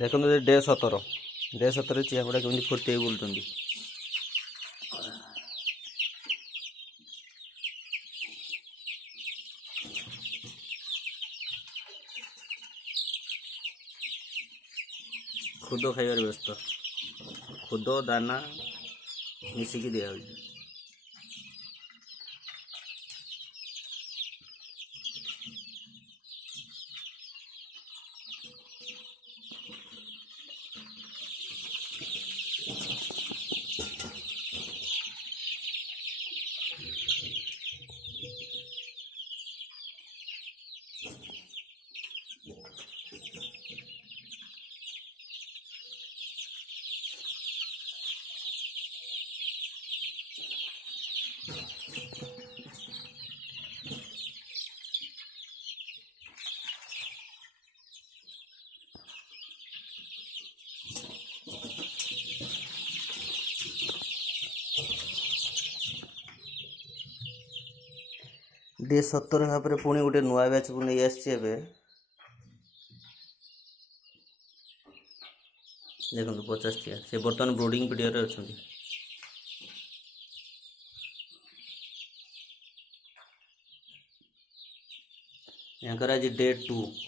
ଦେଖନ୍ତୁ ଡେ 17 ଚିଆଗୁଡ଼ା କେମିତି ଫୁର୍ତ୍ତି ହେଇ ବୁଲୁଛନ୍ତି। ଖୁଦ ଖାଇବାରେ ବ୍ୟସ୍ତ। ଖୁଦ ଦାନା ମିଶିକି ଦିଆଯାଉଛି। ଡେ 17 ଭାବରେ ପୁଣି ଗୋଟେ ନୂଆ ବ୍ୟାଚ୍କୁ ନେଇ ଆସିଛି ଏବେ। ଦେଖନ୍ତୁ 50ଟିଆ, ସେ ବର୍ତ୍ତମାନ ବ୍ରୁଡ଼ିଂ ପିରିୟଡ଼ରେ ଅଛନ୍ତି। ୟାଙ୍କର ଆଜି ଡେ 2।